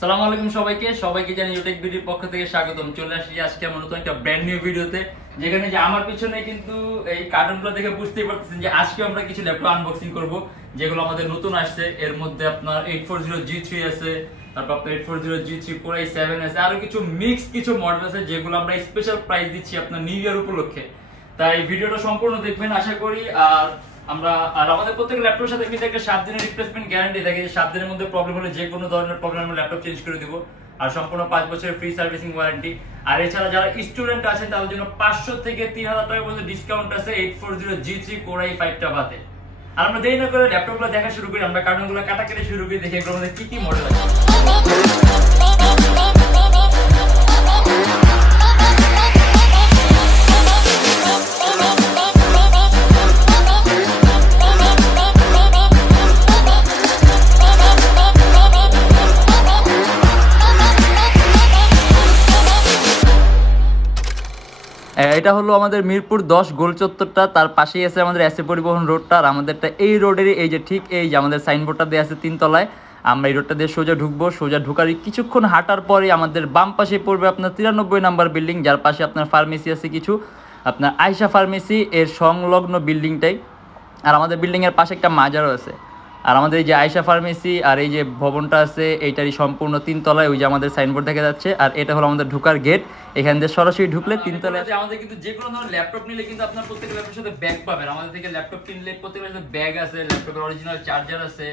সালামু আলাইকুম সবাইকে জানি ইউটেকবিডির পক্ষ থেকে স্বাগতম। চলে আসছি আজকে আমার নতুন একটা ব্র্যান্ড নিউ ভিডিওতে, যেখানে যে আমার পিছনে কিন্তু এই কার্টুনগুলো দেখে বুঝতেই পারতেছেন যে আজকে আমরা কিছু ল্যাপটপ আনবক্সিং করব, যেগুলো আমাদের নতুন আসছে। এর মধ্যে আপনার 840G3 আছে, তারপর আপনার 840G3 Core i7 আছে, আরো কিছু মিক্স কিছু মডেল আছে যেগুলো আমরা স্পেশাল প্রাইস দিচ্ছি আপনার নিউ ইয়ার উপলক্ষে। তাই ভিডিওটা সম্পূর্ণ দেখবেন আশা করি। আর আমাদের প্রত্যেক ল্যাপটপের সাথে কিন্তু একটা 7 দিনের রিপ্লেসমেন্ট গ্যারান্টি থাকে, যে 7 দিনের মধ্যে প্রবলেম হলে যে কোনো ধরনের প্রবলেম আমরা ল্যাপটপ চেঞ্জ করে দেব, আর সম্পূর্ণ 5 বছরের ফ্রি সার্ভিসিং ওয়ারেন্টি। আর এছাড়া যারা স্টুডেন্ট আছেন তাদের জন্য 500 থেকে 3000 টাকা পর্যন্ত ডিসকাউন্ট আছে 840G3 Core i5 টা বাদে। আর আমরা দেরি না করে ল্যাপটপগুলো দেখা শুরু করি, আমরা কার্টুনগুলো কাটাকাটি শুরু করি, দেখে এগুলোর মধ্যে কি কি মডেল আছে। এটা হলো আমাদের মিরপুর 10 গোল চত্বরটা, তার পাশেই আছে আমাদের এসএ পরিবহন রোডটা। আর আমাদেরটা এই রোডেরই এই যে ঠিক এই যে আমাদের সাইনবোর্ডটা দেওয়া আছে 3 তলায়। আমরা এই রোডটা দিয়ে সোজা ঢুকবো, সোজা ঢুকার কিছুক্ষণ হাঁটার পরে আমাদের বাম পাশে পড়বে আপনার 93 নাম্বার বিল্ডিং, যার পাশে আপনার ফার্মেসি আছে কিছু, আপনার আয়শা ফার্মেসি এর সংলগ্ন বিল্ডিংটাই। আর আমাদের বিল্ডিংয়ের পাশে একটা মাজারও আছে। আর আমাদের এই যে আয়শা ফার্মেসি আর এই যে ভবনটা আছে এইটারই সম্পূর্ণ 3 তলায়, ওই যে আমাদের সাইনবোর্ড দেখা যাচ্ছে। আর এটা হলো আমাদের ঢোকার গেট, এখান দিয়ে সরাসরি ঢুকলে 3 তলায়। আমাদের কিন্তু যে কোনো ধরনের ল্যাপটপ নিলে কিন্তু আপনার প্রত্যেক ল্যাপটপের সাথে ব্যাগ পাবেন। আমাদের থেকে ল্যাপটপ কিনলে প্রত্যেকের সাথে ব্যাগ আছে, ল্যাপটপের অরিজিনাল চার্জার আছে,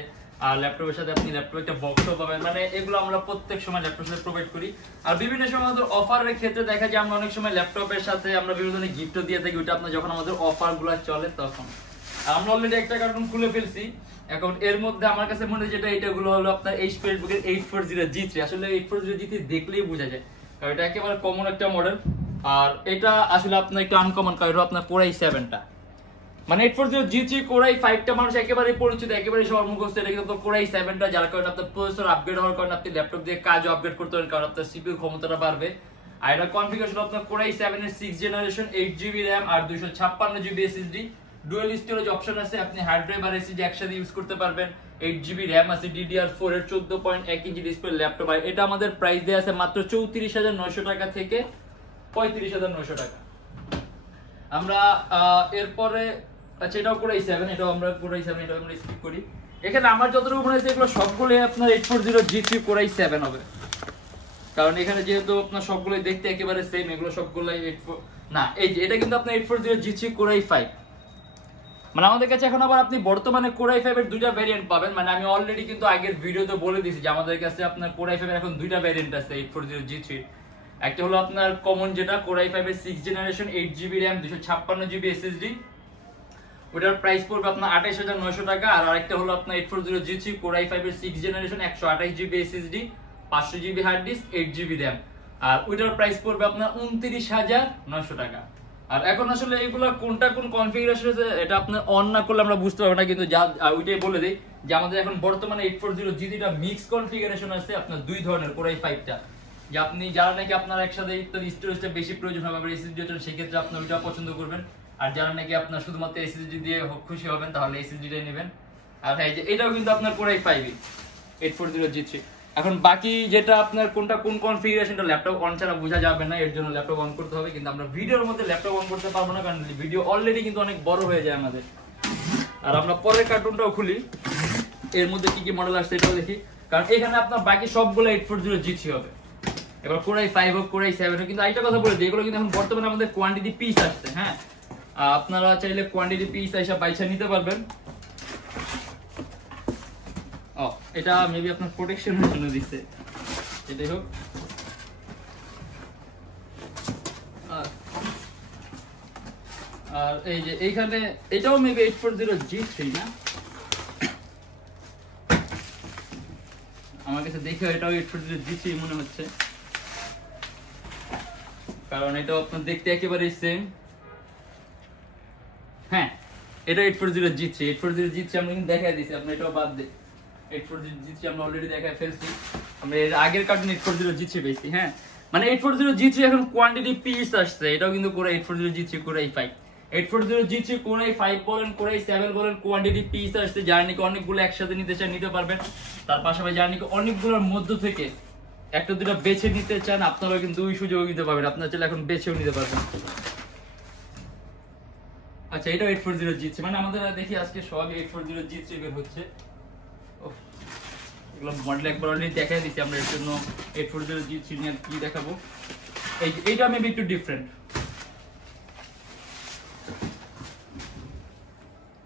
আর ল্যাপটপের সাথে আপনি ল্যাপটপের একটা বক্সও পাবেন। মানে এগুলো আমরা প্রত্যেক সময় ল্যাপটপের সাথে প্রোভাইড করি। আর বিভিন্ন সময় আমাদের অফারের ক্ষেত্রে দেখা যায় আমরা অনেক সময় ল্যাপটপের সাথে আমরা বিভিন্ন ধরনের গিফটও দিয়ে থাকি, ওটা আপনার যখন আমাদের অফারগুলো চলে তখন। আমরা অলরেডি একটা কার্টুন খুলে ফেলছি। এখন এর মধ্যে আমার কাছে মনে হয় যেটা এটাগুলো হলো আপনার এই ফেসবুকের 840G3। আসলে 840G3 দেখলেই বোঝা যায়, কারণ এটা একেবারে কমন একটা মডেল। আর এটা আসলে আপনার একটু আনকমন, কারণ আপনার Core i7 টা, মানে 840G3 Core i5 টা মানুষ একেবারে পরিচিত, একেবারে সবার মুখস্থ। এটা কিন্তু Core i7 টা, যার কারণে আপনার প্রসেসর আপগ্রেড হওয়ার কারণে আপনি ল্যাপটপ দিয়ে কাজও আপগ্রেড করতে পারেন, কারণ আপনার সিপিইউ ক্ষমতাটা বাড়বে। আর এটা কনফিগারেশন আপনার Core i7 এর 6th জেনারেশন, 8GB RAM আর 256GB SSD। Dual storage option আছে, আপনি হার্ড ড্রাইভ আর এসএসডি একসাথে ইউজ করতে পারবেন। 8GB RAM আছে, DDR4 এর 14.1 ইঞ্চি ডিসপ্লে ল্যাপটপ। আর এটা আমাদের প্রাইস দেয়া আছে মাত্র 34900 টাকা থেকে 35900 টাকা। আমরা এরপরে আচ্ছা এটাও Core i7, এটাও আমরা Core i7 এটাও আমরা স্কিপ করি। এখানে আমার যতটুকু মনে হচ্ছে এগুলো সবগুলোই আপনার 840G3 Core i7 হবে, কারণ এখানে যেহেতু আপনার সবগুলোই দেখতে একেবারে সেম, এগুলো সবগুলোই না, এই যে এটা কিন্তু আপনার 840G3 Core i5। মানে আমাদের কাছে এখন আবার আপনি বর্তমানে Core i5 এর দুইটা ভ্যারিয়েন্ট পাবেন। মানে আমি অলরেডি কিন্তু আগের ভিডিওতে বলে দিয়েছি যে আমাদের কাছে আপনার Core i5 এর এখন দুইটা ভ্যারিয়েন্ট আছে 840G3। একটা হলো আপনার কমন যেটা Core i5 এর 6th generation, 8GB RAM 256GB SSD, ওটার প্রাইস পড়বে আপনার 28900 টাকা। আর আরেকটা হলো আপনার 840G3 Core i5 এর 6th generation, 128GB SSD, 500GB hard disk, 8GB RAM, আর ওটার প্রাইস পড়বে আপনার 29900 টাকা। আর এখন আসলে এগুলো কোনটা কোন কনফিগারেশন আছে এটা আপনি অন না করলে আমরা বুঝতে পারবো না, কিন্তু যা ওইটাই বলে দেই যে আমাদের এখন বর্তমানে 840G3 টা মিক্স কনফিগারেশন আছে আপনার দুই ধরনের Core i5 টা, যে আপনি যারা নাকি আপনার একসাথে স্টোরেজটা বেশি প্রয়োজন হবে আবার এসএসডি জন্য, সেই ক্ষেত্রে আপনি ওইটা পছন্দ করবেন। আর যারা নাকি আপনার শুধুমাত্র এসএসডি দিয়ে খুশি হবেন তাহলে এসএসডি টাই নেবেন। আর এই যে এটাও কিন্তু আপনার Core i5 840G3। এখন বাকি যেটা আপনার কোনটা কোন কনফিগারেশনটা ল্যাপটপ অন ছাড়া বোঝা যাবে না, এর জন্য ল্যাপটপ অন করতে হবে, কিন্তু আমরা ভিডিওর মধ্যে ল্যাপটপ অন করতে পারবো না, কারণ ভিডিও অলরেডি কিন্তু অনেক বড় হয়ে যায় আমাদের। আর আমরা পরের কার্টুনটাও খুলি, এর মধ্যে কি কি মডেল আসছে এটাও দেখি, কারণ এখানে আপনার বাকি সবগুলো 840G3 হবে। এবার Core i5 হোক Core i7 হোক, কিন্তু একটা কথা বলে দিই, এগুলো কিন্তু এখন বর্তমানে আমাদের কোয়ান্টিটি পিস আসছে। হ্যাঁ, আপনারা চাইলে কোয়ান্টিটি পিস এসে বাইছা নিতে পারবেন। এটা মেবি আপনার প্রোটেকশনের জন্য দিচ্ছে, এটাই হোক। আর এই যে এইখানে এটাও মেবি 840G3 না, আমার কাছে দেখে এটাও 840G3 মনে হচ্ছে, কারণ এটাও আপনার দেখতে একেবারে সেম। হ্যাঁ, এটা 840G3 আমরা কিন্তু দেখাই দিয়েছি, আপনি এটাও বাদ দেন। 840G3 আমরা অলরেডি দেখায় ফেলছি, আমরা এর আগের কার্টুন 840G3 পেয়েছি। হ্যাঁ, মানে 840G3 এখন কোয়ান্টিটি পিস আসছে, এটাও কিন্তু Core 840G3 Core i5। 840G3 Core i5 বলেন Core i7 বলেন, কোয়ান্টিটি পিস আসছে, যারা নাকি অনেকগুলো একসাথে নিতে চান নিতে পারবেন। তার পাশাপাশি যারা নাকি অনেকগুলোর মধ্য থেকে একটা দুটো বেছে নিতে চান আপনারা কিন্তু ওই সুযোগ নিতে পারবেন, আপনারা চাইলে এখন বেছেও নিতে পারবেন। আচ্ছা এটা 840G3, মানে আমাদের দেখি আজকে সব 840G3 বের হচ্ছে। এগুলো মডেল একবার অলরেডি দেখাই দিচ্ছি আমরা, এর জন্য 840G3 নিয়ে কি দেখাবো। এইটা মেবি একটু ডিফারেন্ট।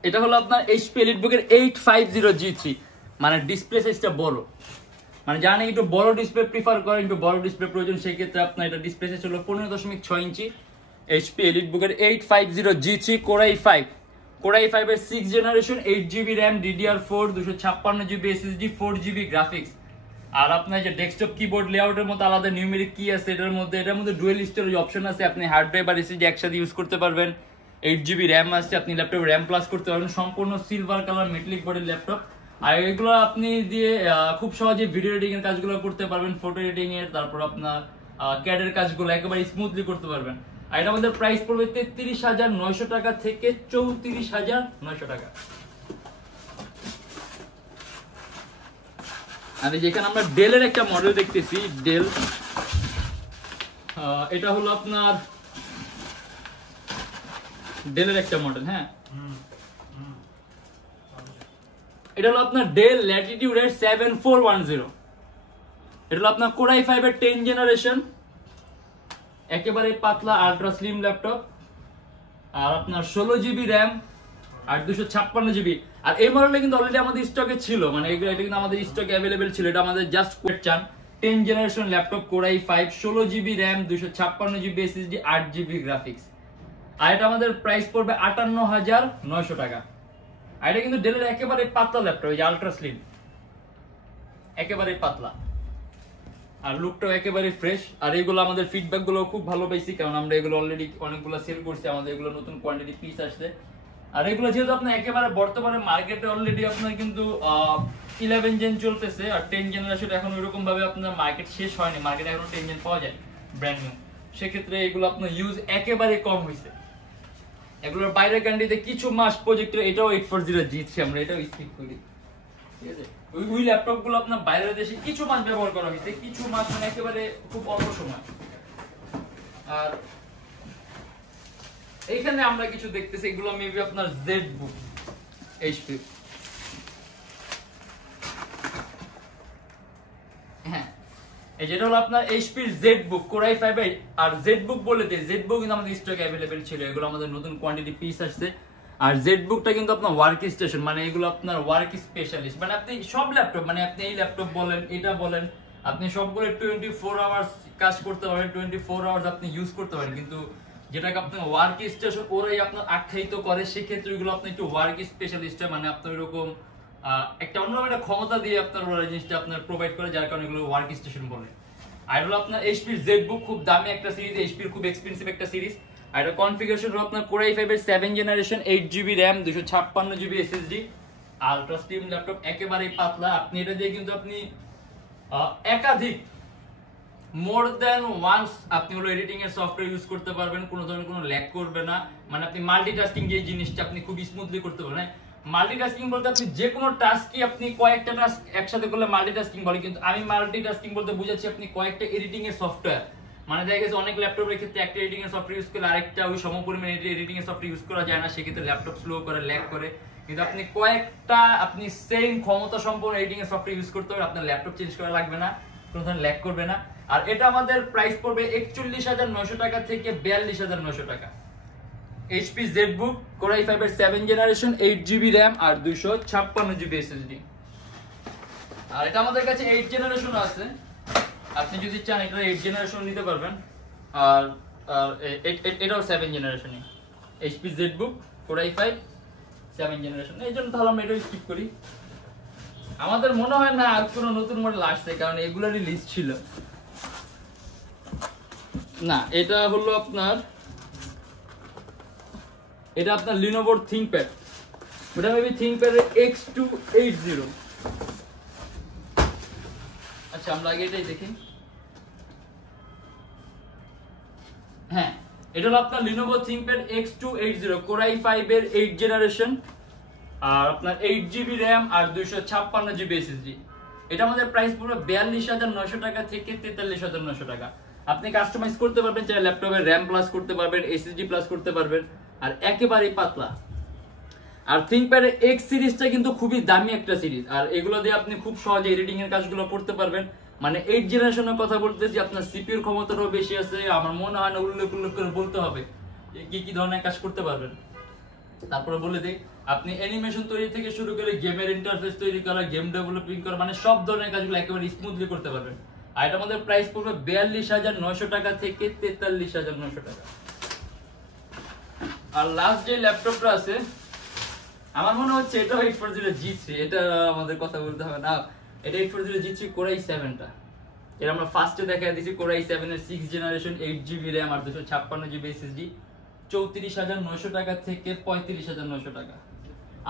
এটা হলো আপনার HP EliteBook এর 850G3, মানে ডিসপ্লে সাইজটা বড়, মানে জানেন একটু বড় ডিসপ্লে প্রিফার করেন, একটু বড় ডিসপ্লে প্রয়োজন, সেই ক্ষেত্রে আপনার এটা ডিসপ্লে সাইজ হলো 15.6 ইঞ্চি। HP EliteBook এর 850G3 Core i5 এর 6th generation, 8GB RAM, DDR4, 256GB SSD, 4GB graphics. আর আপনার যে ডেস্কটপ কিবোর্ড লেআউটের মতো আলাদা নিউমেরিক কি আছে এটার মধ্যে ডুয়েল স্টোরেজ অপশন আছে, আপনি হার্ড ড্রাইভ আর SSD একসাথে ইউজ করতে পারবেন। 8GB RAM আছে, আপনি ল্যাপটপে RAM প্লাস করতে পারবেন। সম্পূর্ণ সিলভার কালার মেটালিক বডির ল্যাপটপ, আর এগুলো আপনি দিয়ে খুব সহজে ভিডিও এডিটিং এর কাজগুলো করতে পারবেন, ফটো এডিটিং এর, তারপর আপনার ক্যাড এর কাজগুলো একেবারে স্মুথলি করতে পারবেন। আর এটা আমাদের প্রাইস পড়বে 33,900 টাকা থেকে 34,900 টাকা। আর যেখানে আমরা ডেলের একটা মডেল দেখতেছি, ডেল, এটা হলো আপনার ডেলের একটা মডেল। হ্যাঁ, এটা হলো আপনার ডেল ল্যাটিটিউড এর 7410। এটা হলো আপনার Core i5 এর 10th জেনারেশন, একেবারে পাতলা আলট্রা স্লিম ল্যাপটপ, আর আপনার 16GB RAM আর 256GB। আর এই মডেলটা কিন্তু অলরেডি আমাদের স্টকে ছিল, মানে এটা কিন্তু আমাদের স্টকে অ্যাভেলেবেল ছিল। এটা আমাদের জাস্ট চান 10th generation laptop, Core i5, 16GB RAM, 256GB SSD, 8GB graphics. আর এটা আমাদের প্রাইস পড়বে 58,900 টাকা। আর এটা কিন্তু ডেলের একেবারে পাতলা ল্যাপটপ, এই যে আলট্রা স্লিম, একেবারে পাতলা, আর লুকটাও একেবারে ফ্রেশ। আর এগুলো আমাদের ফিডব্যাক গুলো খুব ভালো পাইছি, কারণ আমরা এগুলো অলরেডি অনেকগুলো সেল করছি, আমাদের এগুলো নতুন কোয়ান্টিটি পিস আসছে। আর এগুলো যেহেতু আপনার একেবারে বর্তমানে মার্কেটে অলরেডি আপনার কিন্তু 11 জেন চলতেছে, আর 10 জেনারেশন এখন ওইরকম ভাবে আপনার মার্কেট শেষ হয়নি, মার্কেটে এখন 10 জেন পাওয়া যায় ব্র্যান্ড নিউ। সেক্ষেত্রে এগুলো আপনার ইউজ একেবারে কম হয়েছে। এগুলোর বাইরের কান্ট্রিতে কিছু মাস প্রজেক্টর, এটাও 840G3, আমরা এটাও স্কিপ করি, ঠিক আছে। ওই ল্যাপটপ গুলো আপনার বাইরের দেশে কিছু মাস ব্যবহার করা হয়েছে, কিছু মাস মানে একেবারে খুব অল্প সময়। আর এইখানে আমরা কিছু দেখতেছি, এগুলো মেবি আপনার জেডবুক HP। হ্যাঁ, এই যেটা হলো আপনার HP জেডবুক Core i5 এর। আর জেডবুক বলে দেয়, জেডবুক কিন্তু আমাদের স্টকে অ্যাভেলেবেল ছিল, এগুলো আমাদের নতুন কোয়ান্টিটি পিস আসছে। আর জেডবুকটা কিন্তু আপনার ওয়ার্ক স্টেশন, মানে এগুলো আপনার ওয়ার্ক স্পেশালিস্ট, মানে আপনি সব ল্যাপটপ, মানে আপনি এই ল্যাপটপ বলেন, এটা বলেন, আপনি সবগুলো 24 আওয়ার্স কাজ করতে পারেন, 24 আওয়ার্স আপনি ইউজ করতে পারেন। কিন্তু যেটাকে আপনার ওয়ার্ক স্টেশন ওরাই আপনার আখ্যায়িত করে, সেক্ষেত্রে এগুলো আপনি একটু ওয়ার্ক স্পেশালিস্ট, মানে আপনার এরকম একটা অন্যরকম একটা ক্ষমতা দিয়ে আপনার ওরা জিনিসটা আপনার প্রোভাইড করে, যার কারণে এগুলো ওয়ার্ক স্টেশন বলে। আর হলো আপনার HP জেডবুক, খুব দামি একটা সিরিজ, HP খুব এক্সপেন্সিভ একটা সিরিজ। আর এটা কনফিগারেশন হলো আপনার Core i5 এর 7th generation, 8GB RAM, 256GB SSD, ultra slim laptop, একেবারেই পাতলা। আপনি এটা দিয়ে কিন্তু আপনি একাধিক মোর দ্যান ওয়ান্স আপনি হলো এডিটিং এর সফটওয়্যার ইউজ করতে পারবেন, কোনো ধরনের কোনো ল্যাগ করবে না। মানে আপনি মাল্টিটাস্কিং যে জিনিসটা আপনি খুব স্মুথলি করতে পারবেন। মাল্টিটাস্কিং বলতে আপনি যে কোনো টাস্কই আপনি কয়েকটা টাস্ক একসাথে করলে মাল্টিটাস্কিং বলে, কিন্তু আমি মাল্টিটাস্কিং বলতে বুঝাচ্ছি আপনি কয়েকটা এডিটিং এর সফটওয়্যার, মানে দেখা গেছে অনেক ল্যাপটপের ক্ষেত্রে একটা এডিটিং এর সফটওয়্যার ইউজ করলে আরেকটা ওই সমপরিমাণে এডিটিং এর সফটওয়্যার ইউজ করা যায় না, সেক্ষেত্রে ল্যাপটপ স্লো করে, ল্যাগ করে। কিন্তু আপনি কয়েকটা আপনি সেম ক্ষমতা সম্পন্ন এডিটিং এর সফটওয়্যার ইউজ করতে পারবেন, আপনার ল্যাপটপ চেঞ্জ করা লাগবে না, কোনো ধরনের ল্যাগ করবে না। আর এটা আমাদের প্রাইস পড়বে 41,900 টাকা থেকে 42,900 টাকা। HP জেডবুক Core i5 এর 7th জেনারেশন, 8GB RAM আর 256GB SSD। আর এটা আমাদের কাছে 8 জেনারেশন আছে, আপনি যদি চান এটা 8 জেনারেশন নিতে পারবেন। আর এটাও 7 জেনারেশনই, HP ZBook Core i5 7 generation. এই জন্য তাহলে আমরা এটাও স্কিপ করি। আমাদের মনে হয় না আর কোনো নতুন মডেল আসছে, কারণ এগুলোরই লিস্ট ছিল না। এটা হলো আপনার, এটা আপনার Lenovo ThinkPad, ওটা মেবি ThinkPad এর X280। আচ্ছা আমরা আগে এটাই দেখি। হ্যাঁ, এটা হলো আপনার Lenovo ThinkPad X280 Core i5 এর 8th জেনারেশন, আর আপনার 8GB RAM আর 256GB SSD। এটা আমাদের প্রাইস পুরো 42,900 টাকা থেকে 43,900 টাকা। আপনি কাস্টমাইজ করতে পারবেন, চাইলে ল্যাপটপে র্যাম প্লাস করতে পারবেন, এসএসডি প্লাস করতে পারবেন, আর একেবারেই পাতলা। আর থিংকপ্যাডের এক্স সিরিজটা কিন্তু খুবই দামি একটা সিরিজ, আর এগুলো দিয়ে আপনি খুব সহজে এডিটিং এর কাজগুলো করতে পারবেন। মানে 8 জেনারেশনের কথা বলতেছি, আপনার সিপিইউর ক্ষমতাটাও বেশি আছে। আমার মনে হয় না উল্লেখ করে বলতে হবে কি কি ধরনের কাজ করতে পারবেন। তারপরে বলে দিই, আপনি অ্যানিমেশন তৈরি থেকে শুরু করে গেমের ইন্টারফেস তৈরি করা, গেম ডেভেলপিং করা, মানে সব ধরনের কাজগুলো একেবারে স্মুথলি করতে পারবেন। আর এটা আমাদের প্রাইস পড়বে 42,900 টাকা থেকে 43,900 টাকা। আর লাস্ট যে ল্যাপটপটা আছে, আমার মনে হচ্ছে এটা 840G3, এটা আমাদের কথা বলতে হবে না, এটা 840G3 Core i7টা। এটা আমরা ফার্স্টে দেখা দিয়েছি Core i7 এর 6 জেনারেশন 8GB RAM আর 256GB SSD, 34,900 টাকা থেকে 35,900 টাকা।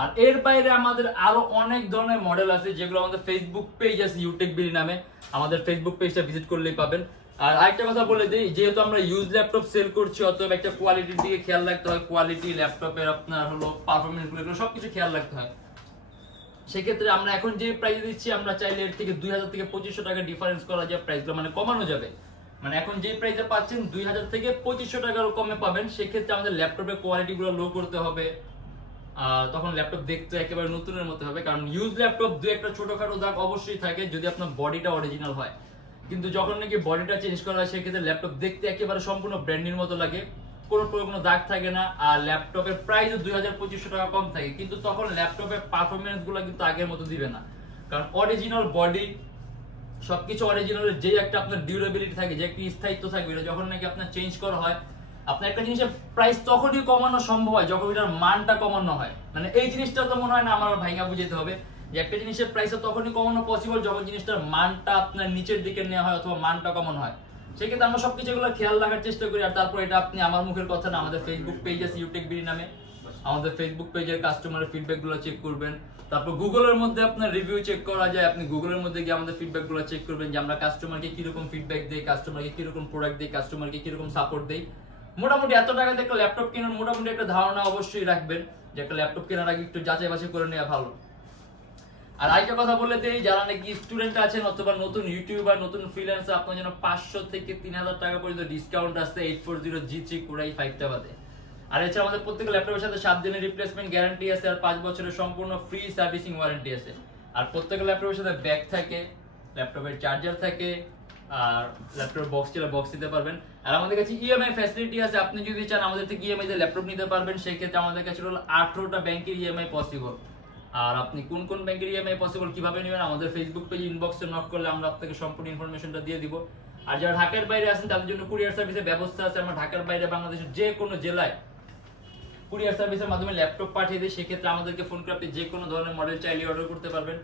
আর এর বাইরে আমাদের আরো অনেক ধরনের মডেল আছে, যেগুলো আমাদের ফেসবুক পেজ আছে Youtechbd নামে, আমাদের ফেসবুক পেজটা ভিজিট করলেই পাবেন। আর আরেকটা কথা বলে দিই, যেহেতু আমরা ইউজ ল্যাপটপ সেল করছি, অতএব একটা কোয়ালিটির দিকে খেয়াল রাখতে হয়। কোয়ালিটি, ল্যাপটপের আপনার হলো পারফরমেন্স গুলো সবকিছু খেয়াল রাখতে হয়। সেক্ষেত্রে আমরা এখন যে প্রাইস দিচ্ছি, আমরা চাইলে এর থেকে 2000 থেকে 2500 টাকা ডিফারেন্স করা যায়, প্রাইসগুলো মানে কমানো যাবে। মানে এখন যে প্রাইসে পাচ্ছেন 2000 থেকে 2500 টাকারও কমে পাবেন। সেক্ষেত্রে আমাদের ল্যাপটপের কোয়ালিটি গুলো লো করতে হবে, তখন ল্যাপটপ দেখতে একেবারে নতুনের মতো হবে। কারণ ইউজ ল্যাপটপ দু একটা ছোটখাটো দাগ অবশ্যই থাকে যদি আপনার বডিটা অরিজিনাল হয়, কিন্তু যখন নাকি বডিটা চেঞ্জ করা হয় সেক্ষেত্রে ল্যাপটপ দেখতে একেবারে সম্পূর্ণ ব্র্যান্ডের মতো লাগে, কোনো দাগ থাকে না। আর ল্যাপটপের প্রাইস 2000-2500 টাকা কম থাকে, কিন্তু তখন ল্যাপটপের পারফরমেন্স গুলো কিন্তু আগের মতো দিবে না। কারণ অরিজিনাল বডি সবকিছু অরিজিনালের যে একটা আপনার ডিউরেবিলিটি থাকে, যে একটা স্থায়িত্ব থাকবে, যখন নাকি আপনার চেঞ্জ করা হয়, আপনার একটা জিনিসের প্রাইস তখনই কমানো সম্ভব হয় যখন এটার মানটা কমানো হয়। মানে এই জিনিসটা তো মনে হয় না আমার ভাইঙ্গা বুঝাতে হবে যে একটা জিনিসের প্রাইস তখনই কমানো পসিবল যখন জিনিসটার মানটা আপনার নিচের দিকে নেওয়া হয় অথবা মানটা কমানো হয়। সেক্ষেত্রে আমরা সবকিছু এগুলো খেয়াল রাখার চেষ্টা করি। আর তারপর এটা আপনি আমার মুখের কথা না, আমাদের ফেসবুক পেজ আছে Youtechbd নামে, আমাদের ফেসবুক পেজের কাস্টমারের ফিডব্যাক গুলো চেক করবেন। তারপর গুগলের মধ্যে আপনার রিভিউ চেক করা যায়, আপনি গুগলের মধ্যে গিয়ে আমাদের ফিডব্যাক গুলো চেক করবেন যে আমরা কাস্টমারকে কিরকম ফিডব্যাক দেই, কাস্টমারকে কিরকম প্রোডাক্ট দেই, কাস্টমারকে কিরকম সাপোর্ট দেই। মোটামুটি এত টাকা দিয়ে একটা ল্যাপটপ কেনার মোটামুটি একটা ধারণা অবশ্যই রাখবেন, যে একটা ল্যাপটপ কেনার আগে একটু যাচাই বাছাই করে নেওয়া ভালো। আর আরেকটা কথা বলে দেই, যারা নাকি স্টুডেন্ট আছেন অথবা নতুন ইউটিউবার, নতুন ফ্রিল্যান্সার, আপনার জন্য 500 থেকে 3000 টাকা পর্যন্ত ডিসকাউন্ট আছে 840G3 Core i5টা বাদে। আর এছাড়া আমাদের প্রত্যেকটা ল্যাপটপের সাথে 7 দিনের রিপ্লেসমেন্ট গ্যারান্টি আছে, আর 5 বছরের সম্পূর্ণ ফ্রি সার্ভিসিং ওয়ারেন্টি আছে। আর প্রত্যেকটা ল্যাপটপের সাথে ব্যাগ থাকে, ল্যাপটপের চার্জার থাকে, আর ল্যাপটপের বক্স ছিল বক্স দিতে পারবেন। আর আমাদের কাছে ইএমআই ফ্যাসিলিটি আছে, আপনি যদি চান আমাদের থেকে ইএমআই তে ল্যাপটপ নিতে পারবেন। সেই ক্ষেত্রে আমাদের কাছে হলো 18টা ব্যাংকের ইএমআই পসিবল। আর আপনি কোন কোন ব্যাংকের ইএমআই পসিবল কিভাবে নেবেন, আমাদের ফেসবুক পেজ ইনবক্সে নক করলে আমরা আপনাকে সম্পূর্ণ ইনফরমেশনটা দিয়ে দিব। আর যারা ঢাকার বাইরে আছেন তাদের জন্য কুরিয়ার সার্ভিসের ব্যবস্থা আছে। আমরা ঢাকার বাইরে বাংলাদেশের যে কোনো জেলায় কুরিয়ার সার্ভিসের মাধ্যমে ল্যাপটপ পাঠিয়ে দিই। সেক্ষেত্রে আমাদেরকে ফোন করে আপনি যে কোনো ধরনের মডেল চাইলে অর্ডার করতে পারবেন।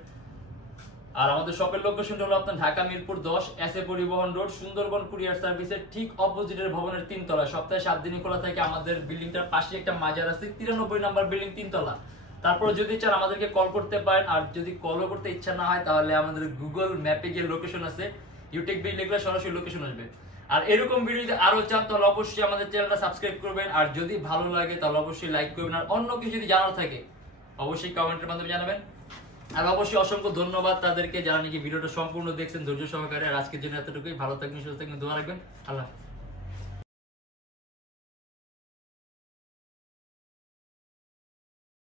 আর আমাদের শপের লোকেশনটা হলো আপনার ঢাকা মিরপুর 10 এসএ পরিবহন রোড, সুন্দরবন কুরিয়ার সার্ভিসের ঠিক অপোজিটের ভবনের 3 তলা। সপ্তাহে 7 দিনই খোলা থাকে। আমাদের বিল্ডিংটার পাশে একটা মাজার আছে, 93 নম্বর বিল্ডিং 3 তলা। তারপর যদি চান আমাদেরকে কল করতে পারেন, আর যদি কলও করতে ইচ্ছা না হয় তাহলে আমাদের গুগল ম্যাপে গিয়ে লোকেশন আছে, Youtechbd লিখলে সরাসরি লোকেশন আসবে। আর এরকম ভিডিও যদি আরো চান তাহলে অবশ্যই আমাদের চ্যানেলটা সাবস্ক্রাইব করবেন। আর যদি ভালো লাগে তাহলে অবশ্যই লাইক করবেন। আর অন্য কিছু যদি জানার থাকে অবশ্যই কমেন্টের মাধ্যমে জানাবেন। আর অবশ্যই অসংখ্য ধন্যবাদ তাদেরকে যারা নাকি ভিডিওটা সম্পূর্ণ দেখছেন ধৈর্য সহকারে। আর আজকের জন্য এতটুকুই। ভালো থাকবেন, সুস্থ থাকবেন, দোয়া রাখবেন। আল্লাহ।